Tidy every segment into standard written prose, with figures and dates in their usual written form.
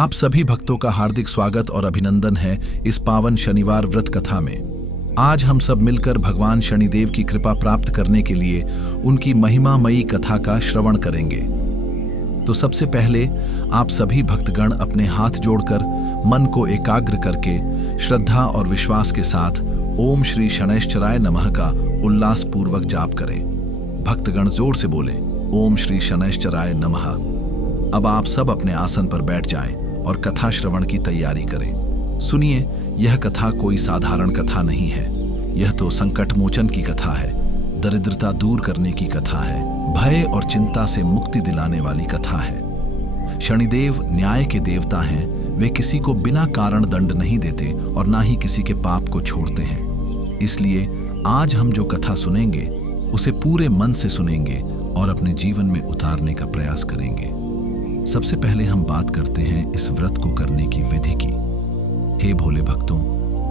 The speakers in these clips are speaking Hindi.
आप सभी भक्तों का हार्दिक स्वागत और अभिनंदन है इस पावन शनिवार व्रत कथा में। आज हम सब मिलकर भगवान शनिदेव की कृपा प्राप्त करने के लिए उनकी महिमामयी कथा का श्रवण करेंगे। तो सबसे पहले आप सभी भक्तगण अपने हाथ जोड़कर मन को एकाग्र करके श्रद्धा और विश्वास के साथ ओम श्री शनैश्चराय नमः का उल्लास पूर्वक जाप करें। भक्तगण जोर से बोलें, ओम श्री शनैश्चराय नमः। अब आप सब अपने आसन पर बैठ जाएं और कथा श्रवण की तैयारी करें। सुनिए, यह कथा कोई साधारण कथा नहीं है। यह तो संकट मोचन की कथा है, दरिद्रता दूर करने की कथा है, भय और चिंता से मुक्ति दिलाने वाली कथा है। शनिदेव न्याय के देवता हैं। वे किसी को बिना कारण दंड नहीं देते और ना ही किसी के पाप को छोड़ते हैं। इसलिए आज हम जो कथा सुनेंगे उसे पूरे मन से सुनेंगे और अपने जीवन में उतारने का प्रयास करेंगे। सबसे पहले हम बात करते हैं इस व्रत को करने की विधि की। हे भोले भक्तों,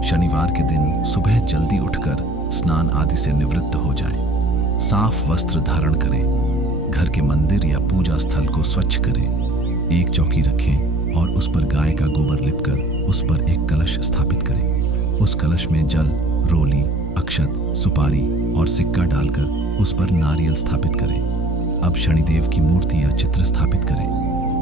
शनिवार के दिन सुबह जल्दी उठकर स्नान आदि से निवृत्त हो जाएं। साफ वस्त्र धारण करें। घर के मंदिर या पूजा स्थल को स्वच्छ करें। एक चौकी रखें और उस पर गाय का गोबर लिपकर उस पर एक कलश स्थापित करें। उस कलश में जल, रोली, अक्षत, सुपारी और सिक्का डालकर उस पर नारियल स्थापित करें। अब शनिदेव की मूर्ति या चित्र स्थापित करें।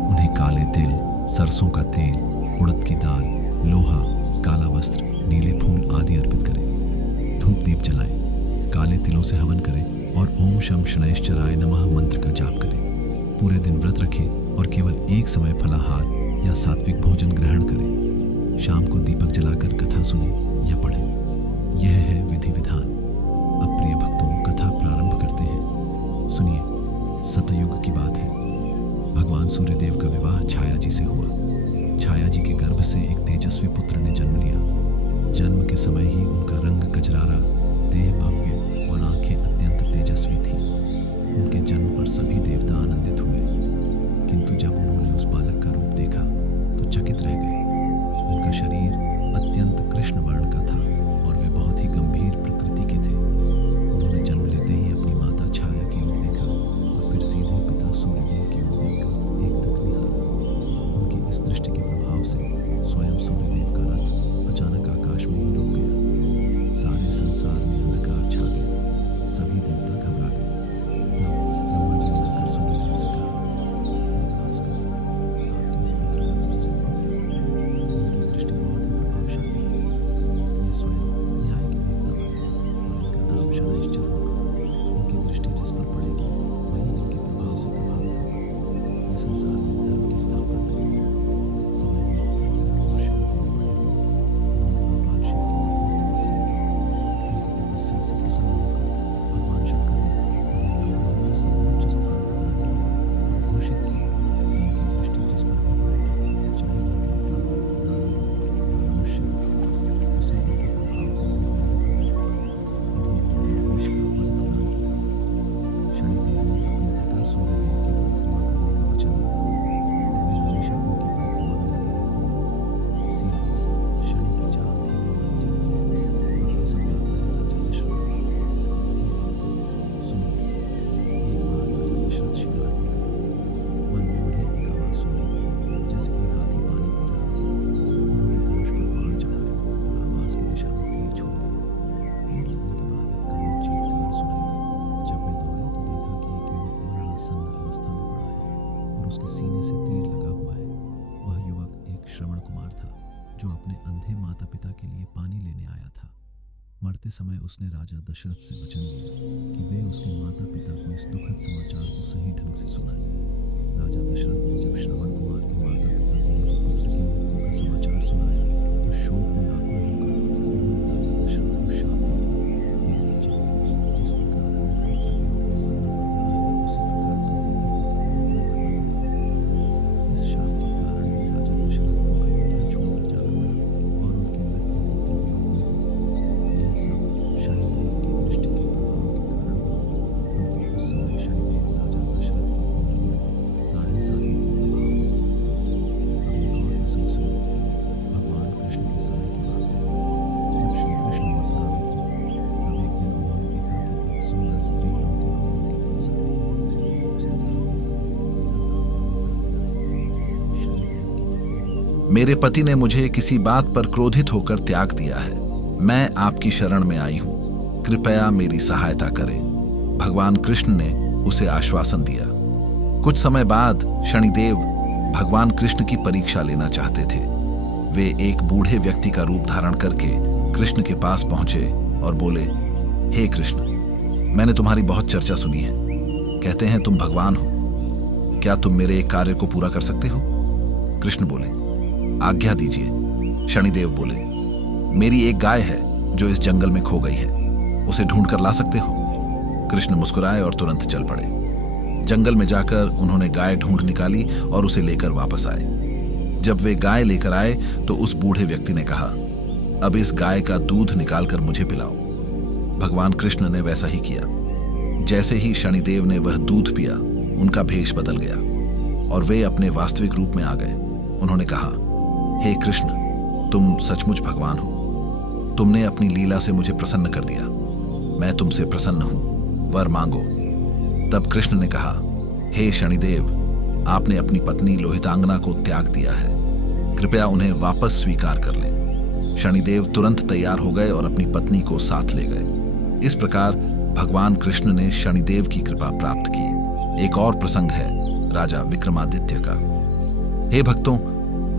उन्हें काले तिल, सरसों का तेल, उड़द की दाल, लोहा, काला वस्त्र, नीले फूल आदि अर्पित करें। धूप दीप जलाएं। काले तिलों से हवन करें और ओम शम शनैश्चराय नमः मंत्र का जाप करें। पूरे दिन व्रत रखें और केवल एक समय फलाहार या सात्विक भोजन ग्रहण करें। शाम को दीपक जलाकर कथा सुनें या पढ़ें। यह है विधि विधान। अब प्रिय भक्तों, कथा प्रारंभ करते हैं। सुनिए, सतयुग की बात है। भगवान सूर्यदेव का विवाह छाया जी से हुआ। छाया जी के गर्भ से एक तेजस्वी पुत्र ने जन्म लिया। जन्म के समय ही उनका रंग कजरारा, देह भव्य और आंखें अत्यंत तेजस्वी थीं। उनके जन्म पर सभी देवता आनंदित हुए, किंतु जब उन्होंने उस बालक का रूप देखा तो चकित रह गए। उनका शरीर अत्यंत कृष्ण वर्ण का था और वे बहुत ही गंभीर प्रकृति के थे। उन्होंने जन्म लेते ही अपनी माता छाया की ओर देखा और फिर सीधे पिता सूर्यदेव की ओर देखकर एक तक निहारा। उनकी इस दृष्टि के प्रभाव से स्वयं सूर्यदेव का रथ अचानक आकाश में ही रुक गया। सारे संसार में अंधकार छा गया। सभी देवता घबरा गए। तब ब्रह्मा जी ने आकर सूर्यदेव से कहा, हे भास्कर, आपके इस पुत्र का तेज अद्भुत है। इनकी दृष्टि बहुत ही प्रभावशाली है। ये स्वयं न्याय के देवता बनेंगे और इनका नाम शनैश्चर होगा। इनकी दृष्टि जिस पर पड़ेगी वही इनके प्रभाव से प्रभावित होगा। ये संसार में धर्म की स्थापना करेंगे। समय बीतता गया और शनिदेव बड़े हुए। उन्होंने भगवान शिव की कठोर तपस्या की। उनकी तपस्या से प्रसन्न होकर भगवान शंकर ने उन्हें नवग्रहों में सर्वोच्च स्थान प्रदान किया और घोषित किया कि इनकी दृष्टि जिस पर भी पड़ेगी, चाहे वह देवता हो, दानव हो या मनुष्य हो, उसे इनके प्रभाव को भोगना ही पड़ेगा। इन्हें न्यायाधीश का पद प्रदान किया गया। शनिदेव ने अपने पिता सूर्यदेव की परिक्रमा करने का वचन दिया और वे हमेशा उनकी परिक्रमा में लगे रहते हैं। इसीलिए शनि की चाल धीमी मानी जाती है और पसंद आता है राजा दशरथ को। हे भक्तों, सुनिए, एक बार राजा दशरथ शिकार पर गए। वन में उन्हें एक आवाज सुनाई दी, जैसे कोई हाथी पानी पी रहा हो। उन्होंने धनुष पर बाण चढ़ाया और आवाज की दिशा में तीर छोड़ दिया। तीर लगने के बाद एक करुण चीत्कार सुनाई दी। जब वे दौड़े तो देखा कि एक युवक मरणासन्न अवस्था में पड़ा है और उसके सीने से तीर लगा हुआ है। वह युवक एक श्रवण कुमार था जो अपने अंधे माता पिता के लिए पानी लेने आया था। मरते समय उसने राजा दशरथ से वचन लिया कि वे उसके माता पिता को इस दुखद समाचार को सही ढंग से सुनाएं। राजा दशरथ ने जब श्रवण कुमार के माता पिता को उनके पुत्र की मृत्यु का समाचार सुनाया तो शोक में आकुल होकर उन्होंने राजा दशरथ को शाप दे दिया, हे राजा, जिस प्रकार हमें पुत्र वियोग में मरना पड़ रहा है, उसी प्रकार तुम्हें भी पुत्र वियोग में मरना पड़ेगा। इस शाप के कारण ही राजा दशरथ को अयोध्या छोड़कर जाना पड़ा और उनकी मृत्यु पुत्र वियोग में हुई। यह सब शनिदेव की दृष्टि के प्रभाव के कारण हुआ, क्योंकि उस समय शनिदेव राजा दशरथ की कुंडली में 7.5 के प्रभाव में थे। अब एक और प्रसंग सुनिए। भगवान कृष्ण के समय की बात है। जब श्री कृष्ण मथुरा में थे, तब एक दिन उन्होंने देखा कि एक सुंदर स्त्री रोती हुई उनके पास आ रही है। उसने कहा, हे प्रभु, मेरा नाम नंदादना है। मैं शनिदेव की पत्नी हूँ। मेरे पति ने मुझे किसी बात पर क्रोधित होकर त्याग दिया है। मैं आपकी शरण में आई हूं, कृपया मेरी सहायता करें। भगवान कृष्ण ने उसे आश्वासन दिया। कुछ समय बाद शनिदेव भगवान कृष्ण की परीक्षा लेना चाहते थे। वे एक बूढ़े व्यक्ति का रूप धारण करके कृष्ण के पास पहुंचे और बोले, हे कृष्ण, मैंने तुम्हारी बहुत चर्चा सुनी है। कहते हैं तुम भगवान हो। क्या तुम मेरे एक कार्य को पूरा कर सकते हो? कृष्ण बोले, आज्ञा दीजिए। शनिदेव बोले, मेरी एक गाय है जो इस जंगल में खो गई है, उसे ढूंढ कर ला सकते हो? कृष्ण मुस्कुराए और तुरंत चल पड़े। जंगल में जाकर उन्होंने गाय ढूंढ निकाली और उसे लेकर वापस आए। जब वे गाय लेकर आए तो उस बूढ़े व्यक्ति ने कहा, अब इस गाय का दूध निकालकर मुझे पिलाओ। भगवान कृष्ण ने वैसा ही किया। जैसे ही शनिदेव ने वह दूध पिया, उनका भेष बदल गया और वे अपने वास्तविक रूप में आ गए। उन्होंने कहा, हे कृष्ण, तुम सचमुच भगवान हो। तुमने अपनी लीला से मुझे प्रसन्न कर दिया। मैं तुमसे प्रसन्न हूं, वर मांगो। तब कृष्ण ने कहा, हे शनिदेव, आपने अपनी पत्नी लोहितांगना को त्याग दिया है, कृपया उन्हें वापस स्वीकार कर लें। शनिदेव तुरंत तैयार हो गए और अपनी पत्नी को साथ ले गए। इस प्रकार भगवान कृष्ण ने शनिदेव की कृपा प्राप्त की। एक और प्रसंग है राजा विक्रमादित्य का। हे भक्तों,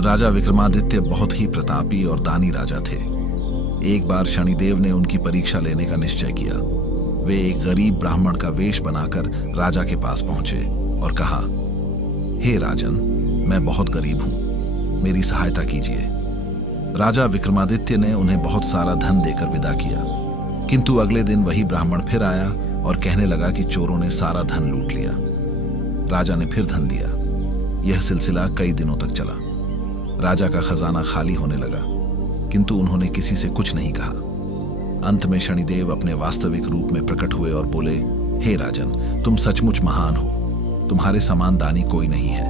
राजा विक्रमादित्य बहुत ही प्रतापी और दानी राजा थे। एक बार शनिदेव ने उनकी परीक्षा लेने का निश्चय किया। वे एक गरीब ब्राह्मण का वेश बनाकर राजा के पास पहुंचे और कहा, हे राजन, मैं बहुत गरीब हूं, मेरी सहायता कीजिए। राजा विक्रमादित्य ने उन्हें बहुत सारा धन देकर विदा किया, किंतु अगले दिन वही ब्राह्मण फिर आया और कहने लगा कि चोरों ने सारा धन लूट लिया। राजा ने फिर धन दिया। यह सिलसिला कई दिनों तक चला। राजा का खजाना खाली होने लगा, किंतु उन्होंने किसी से कुछ नहीं कहा। अंत में शनिदेव अपने वास्तविक रूप में प्रकट हुए और बोले, हे राजन, तुम सचमुच महान हो। तुम्हारे समान दानी कोई नहीं है।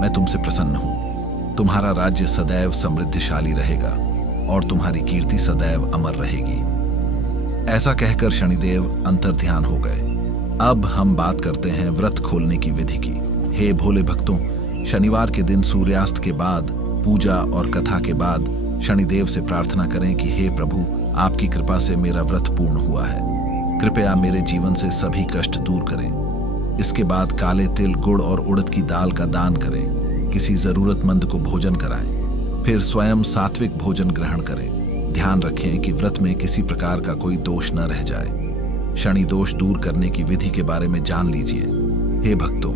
मैं तुमसे प्रसन्न हूं। तुम्हारा राज्य सदैव समृद्धिशाली रहेगा और तुम्हारी कीर्ति सदैव अमर रहेगी। ऐसा कहकर शनिदेव अंतर्ध्यान हो गए। अब हम बात करते हैं व्रत खोलने की विधि की। हे भोले भक्तों, शनिवार के दिन सूर्यास्त के बाद, पूजा और कथा के बाद शनिदेव से प्रार्थना करें कि हे प्रभु, आपकी कृपा से मेरा व्रत पूर्ण हुआ है। कृपया मेरे जीवन से सभी कष्ट दूर करें। इसके बाद काले तिल, गुड़ और उड़द की दाल का दान करें। किसी जरूरतमंद को भोजन कराएं। फिर स्वयं सात्विक भोजन ग्रहण करें। ध्यान रखें कि व्रत में किसी प्रकार का कोई दोष न रह जाए। शनि दोष दूर करने की विधि के बारे में जान लीजिए। हे भक्तों,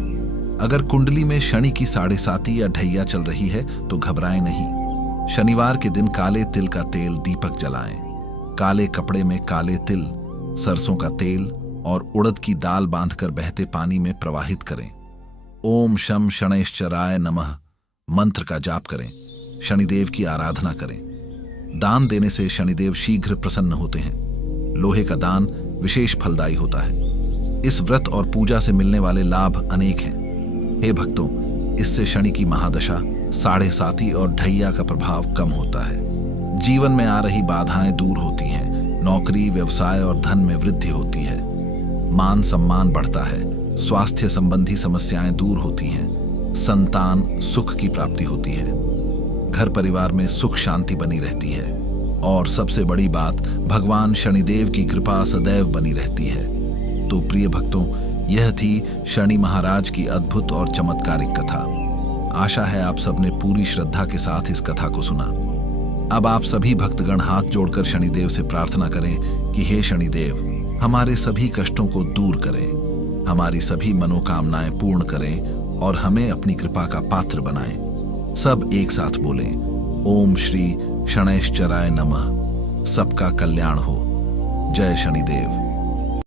अगर कुंडली में शनि की 7.5 या ढैया चल रही है तो घबराएं नहीं। शनिवार के दिन काले तिल का तेल दीपक जलाएं। काले कपड़े में काले तिल, सरसों का तेल और उड़द की दाल बांधकर बहते पानी में प्रवाहित करें। ओम शम शनैश्चराय नमः मंत्र का जाप करें। शनिदेव की आराधना करें। दान देने से शनिदेव शीघ्र प्रसन्न होते हैं। लोहे का दान विशेष फलदायी होता है। इस व्रत और पूजा से मिलने वाले लाभ अनेक हैं। हे भक्तों, इससे शनि की महादशा, 7.5 और ढैया का प्रभाव कम होता है। जीवन में आ रही बाधाएं दूर होती हैं। नौकरी, व्यवसाय और धन में वृद्धि होती है। मान सम्मान बढ़ता है। स्वास्थ्य संबंधी समस्याएं दूर होती हैं। संतान सुख की प्राप्ति होती है। घर परिवार में सुख शांति बनी रहती है। और सबसे बड़ी बात, भगवान शनिदेव की कृपा सदैव बनी रहती है। तो प्रिय भक्तों, यह थी शनि महाराज की अद्भुत और चमत्कारिक कथा। आशा है आप सबने पूरी श्रद्धा के साथ इस कथा को सुना। अब आप सभी भक्तगण हाथ जोड़कर शनिदेव से प्रार्थना करें कि हे शनिदेव, हमारे सभी कष्टों को दूर करें, हमारी सभी मनोकामनाएं पूर्ण करें और हमें अपनी कृपा का पात्र बनाएं। सब एक साथ बोलें, ओम श्री शनैश्चराय नमः। सबका कल्याण हो। जय शनिदेव।